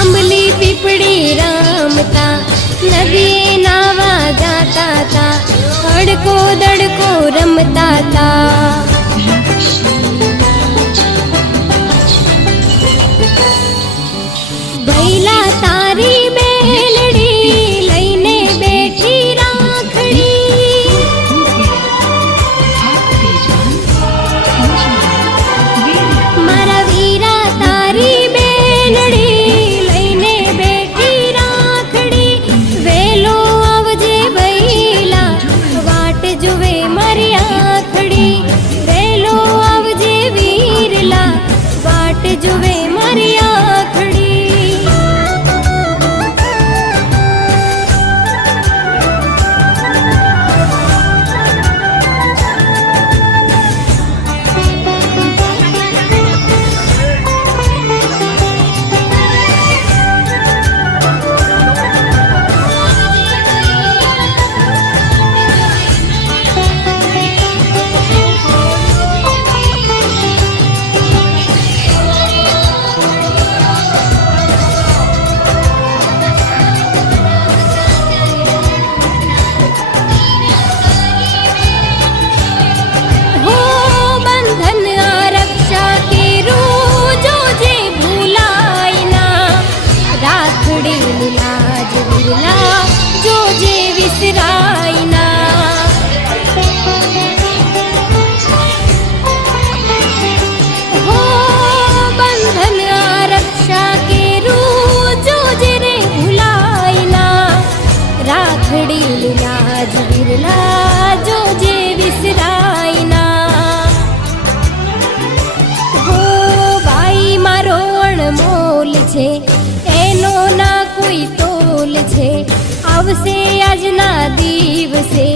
आंबली पीपड़ी रामता नदिये नावा जाता था अड़को दड़को रमता था बैला तारी बेलड़ी लईने बैठी राखड़ी मारा वीरा तारी बेलड़ी लईने बैठी राखड़ी वेलो आवजे बैला वाट जुवे मारी आखड़ी वेलो आवजे वीरला वाट जुवे मारी आखड़ी एनो ना कोई तोल छे आवसे आजना दिवसे